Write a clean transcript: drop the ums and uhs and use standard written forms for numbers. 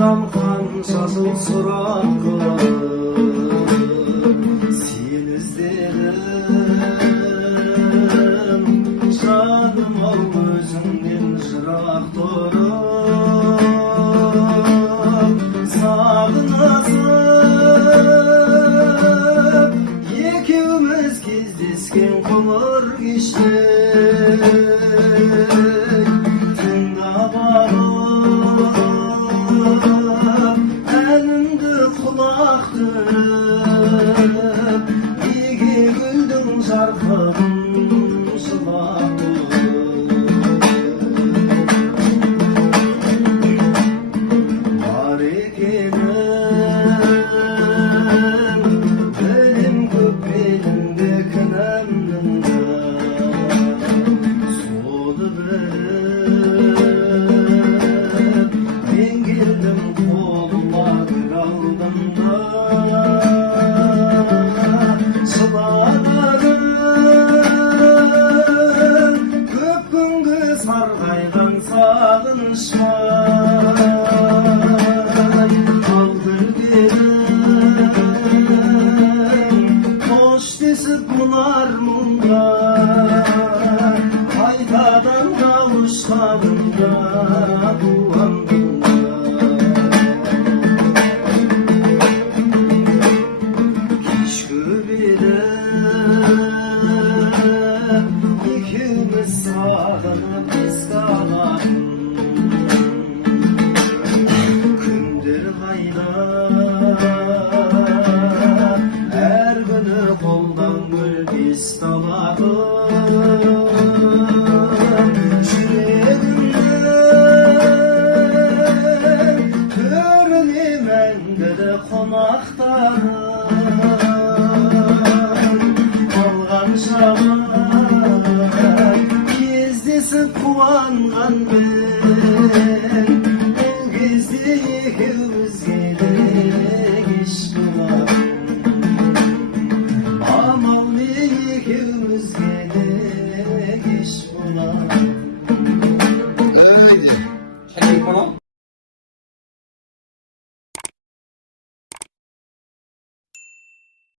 Ardam kança jыл suraqım sen izlerim Şadım ol özünden jırak durup Sağınasıp ekimiz кездескен қоңыр кеште тыңдап алып әнімді құлақ түріп неге гүлдің жарқын жылап бар екенін білем көп белімде кінәмнің соны біліп мен келдім қолыма гүл алдым да жыладым көп күнгі сарғайған сағынышқа ал гүлдерім қош десіп мұнар мұңға қайтадан қауышқанымда қуандым кешкі белі екеуміз сағынып еске алатын күндер қайда әр күні қолдан гүл бесті алатын жүрегімнің төріне мәңгілі қонақтарым қалған шағы кездесіп қуанған